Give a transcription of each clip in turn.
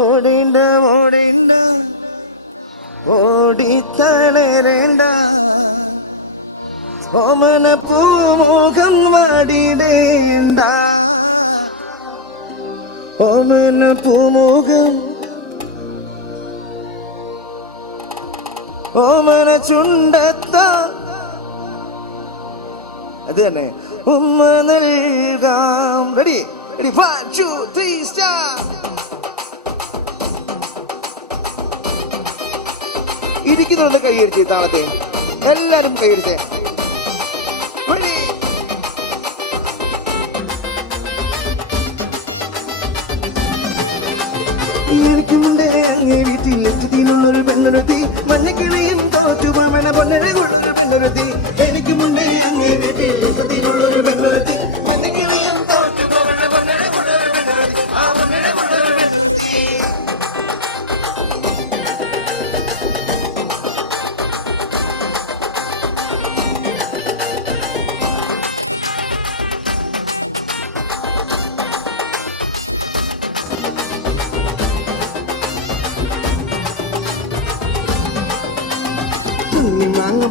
ഓടേണ്ട ഓടേണ്ട ഓടിക്കളരേണ്ട ഓമന പൂമുഖം വാടിടേണ്ട ഓമന പൂമുഖം ഓമന ചുണ്ടത്ത അത് തന്നെ ഉമ്മ നൽകാം. Ready ready 1 2 3 start. ഇരിക്കുന്നുണ്ട് കൈയടിച്ച് താളത്തെ എല്ലാരും കൈയടിച്ചേ. എനിക്കുമുണ്ടേ അങ്ങേ വീട്ടിൽ ലക്ഷത്തിലുള്ളൊരു പെണ്ണൊരുത്തി മഞ്ഞക്കിളിയും തോറ്റുപമന പൊന്നരകുള്ളൊരു പെണ്ണൊരുത്തി. എനിക്കുമുണ്ടേ അങ്ങേ വീട്ടിൽ ലക്ഷത്തിലുള്ളൊരു പെണ്ണൊരുത്തി മഞ്ഞക്കിളിയും തോറ്റുപമന പൊന്നരകുള്ളൊരു പെണ്ണൊരുത്തി. ആ പൊന്നരകുള്ളൊരു പെണ്ണൊരുത്തി.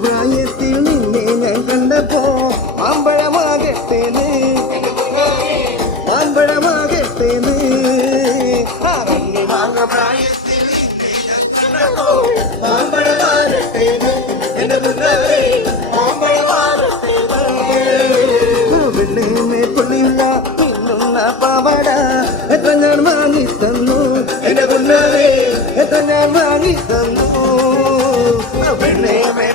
പ്രായത്തിൽ നിന്നെ ഞാൻ കണ്ടപ്പോ മാമ്പഴമാകട്ടേന്ന് മാമ്പഴമാകട്ടേന്ന് പ്രായത്തിൽ നിന്നെ ഞാൻ കണ്ടപ്പോ മാമ്പഴമാകട്ടേന്ന് എന്റെ വെള്ളിമേ പൊള്ളിയുള്ള പിന്നുന്ന പാവട എത്ര ഞാൻ വാങ്ങി തന്നു എന്റെ മുന്നേ എത്ര ഞാൻ വാങ്ങി തന്നു. വെള്ളിമേ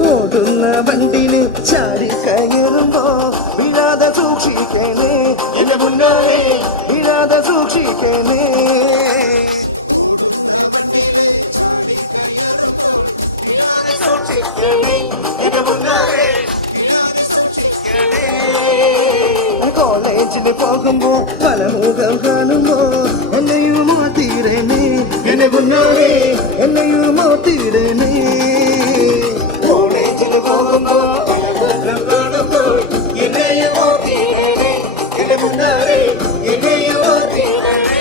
ഓടുന്ന വണ്ടിന് ചാടി കയറുമ്പോ വീഴാതെ സൂക്ഷിക്കണേ എന്റെ മുന്നേ വീഴാതെ സൂക്ഷിക്കണേ. കോളേജില് പോകുമ്പോ പല മുഖം കാണുമ്പോ എന്നെയും തീരണേ എന്നെ മുന്നേ എന്നെയും തീരണേ. കോളേജില് പോകുമ്പോ പല മുഖം കാണുമ്പോ എന്നെയും തീരണേ എന്നെ മുന്നേ എന്നെയും തീരണേ.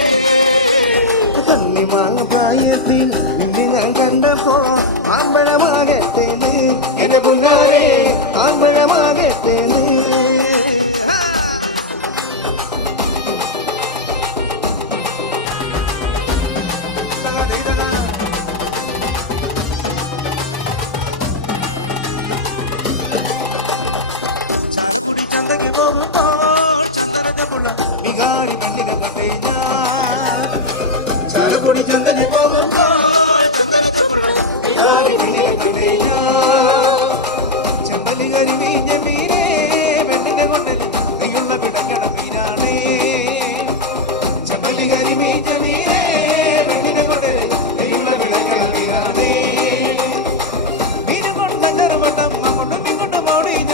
തന്നി മാങ്ങ പ്രായത്തിൽ നിന്നെ ഞാൻ കണ്ടപ്പോ ആമ്പഴമാകട്ടേന്ന് എന്റെ മുന്നേ ആമ്പഴമാകട്ടേന്ന്. ചാലക്കുടി ചന്ദന പോകുമ്പോ ചെമ്പലി കരി വീഞ്ഞ മീനേ പെണ്ണിന്റെ കൊണ്ടൽ നീയുള്ള പിടക്കട മീനാണേ. ചെമ്പലി കരി വീഞ്ഞ മീനേ പെണ്ണിന്റെ കൊണ്ടൽ നീയുള്ള പിടക്കട മീനാണേ. മീന് കൊണ്ട ചെറുവട്ടം അങ്ങോട്ടും ഇങ്ങോട്ടും ഓടിഞ്ഞ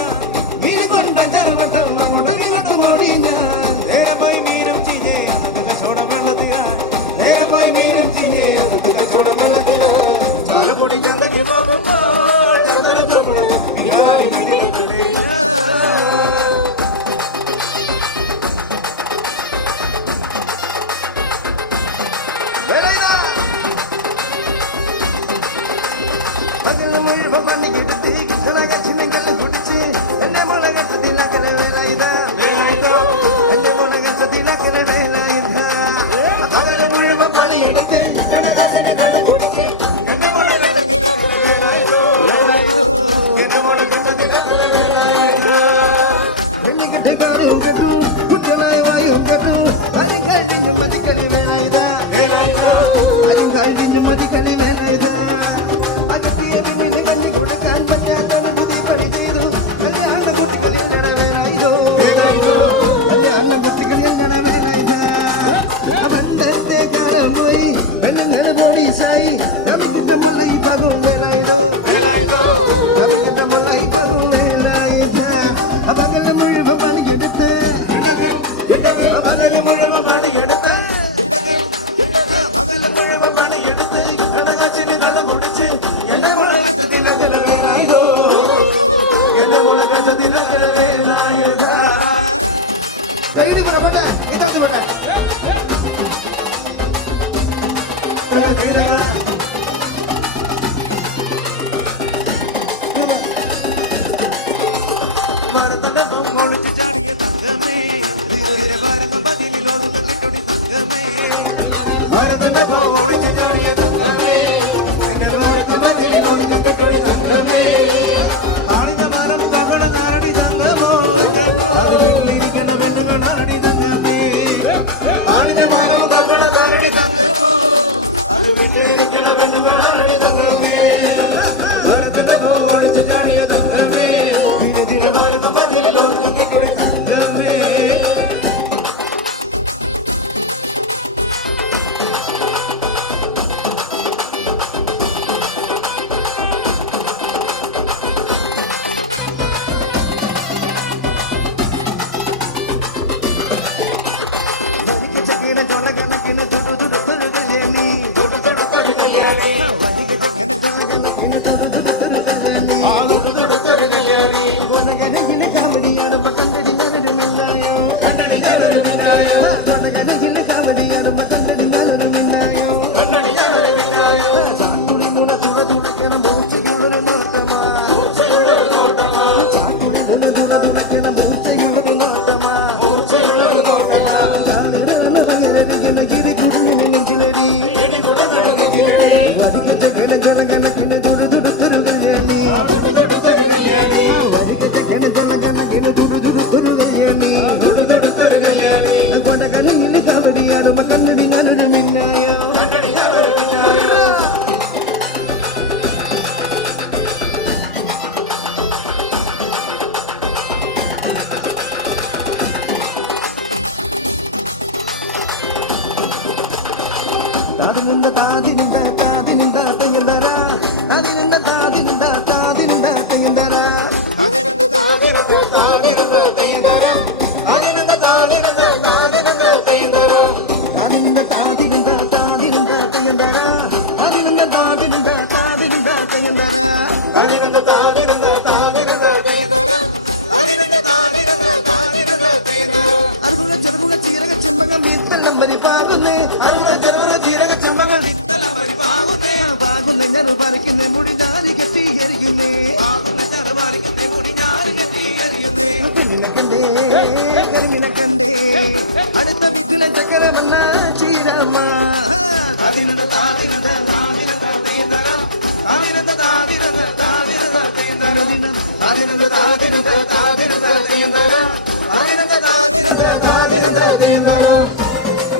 മീന് കൊണ്ട ചെറുവട്ടം അങ്ങോട്ടും ഇങ്ങോട്ടും ഓടിഞ്ഞ നേരമായി മീനും ചീഞ്ഞേ അതൊക്കെ കച്ചവടം വെള്ളത്തില നേരമായി മീനും ചീഞ്ഞേ അതൊക്കെ കച്ചവടം വെള്ളത്തില. ചാലക്കുടി ചന്തയ്ക്ക് പോകുമ്പോൾ ചന്ദന മുഴുവൻ പണിക്കെടുത്ത് കിട്ടണ കച്ചിനെങ്കിലും കുടിച്ച് എന്നെ മുളകത്തിലാക്കല വേല ഇതാ എന്നെ മുളകത്തിലാക്കല വേല ഇതാ. പകല് മുഴുവൻ പണിയെടുത്ത് കുടിച്ച് എന്നെ വെള്ളിക്കെട്ട് കാറും കെട്ടു കുറ്റനായ വായും കെട്ടു അരി കഴിഞ്ഞു മതിക്കളി വേല ഇതാ അരി കഴിഞ്ഞു മതിക്കളി വേല ഇതാ. അകത്തിയ പിന്നിൽ കഞ്ഞി കൊടുക്കാൻ പറ്റാത്ത പുതിയ പണി ചെയ്തു കല്യാണ കുട്ടികളിൽ വേലായിരോ കല്യാണ കുട്ടികളിൽ വേലായിരോ. പണ്ടത്തെ കാലം പോയി പെണ്ണുങ്ങൾ പോലീസായി നമുക്കിന്റെ മുള്ള ഈ ഭാഗവും വേലായിരോ നമുക്കിന്റെ മുള്ള ഈ ഭാഗവും വേലായിരോ. പകല് മുഴുവൻ പണിയെടുത്ത് കൈയിടി പോട്ടെ ഇതാ പോട്ടെ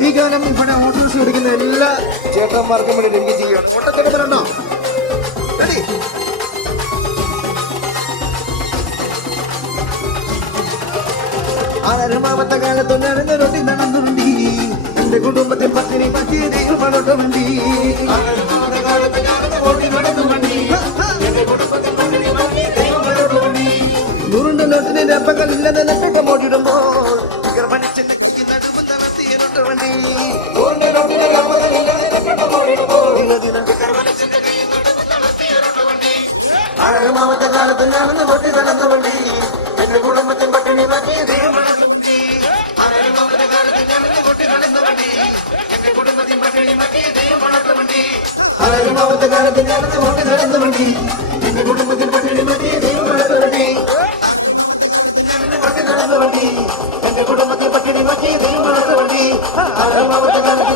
ഈ ഗാനം ഇവിടെ ഓട്ടോസ് ഓടിക്കുന്ന എല്ലാ ചേട്ടന്മാർക്കും വേണ്ടി എനിക്ക് ചെയ്യണം. ഓട്ടച്ചേട്ടനോ റെഡി? ആരമാവത്ത കാലത്ത് നടന്നൊരുണ്ടി നടന്നുണ്ടി എന്റെ കുടുംബത്തെ പത്തിനി പറ്റിയ ദൈവമോട്ട് വണ്ടി നൂറിന്റെ നോട്ടിന്റെ രപ്പകളില്ലാതെ നെട്ടൊക്കെ മോട്ടിടുമ്പോൾ ആരമാവത്ത കാലത്ത് ഞാനെന്ന് പൊട്ടി നടന്ന വണ്ടി എന്റെ കുടുംബത്തിൽ പട്ടിണി പറ്റിയ ആരമാവത്ത കാലത്ത് ഞാനെന്ന് പൊട്ടി നടന്ന വണ്ടി എന്റെ കുടുംബത്തിൽ പട്ടിണി പറ്റിയ ദൈവം വളർത്ത വണ്ടി പൊട്ടി നടന്ന വണ്ടി എന്റെ കുടുംബത്തിൽ പട്ടിണി പറ്റിയ ദൈവം വളർത്ത വണ്ടി ആരമാവത്ത കാലത്ത്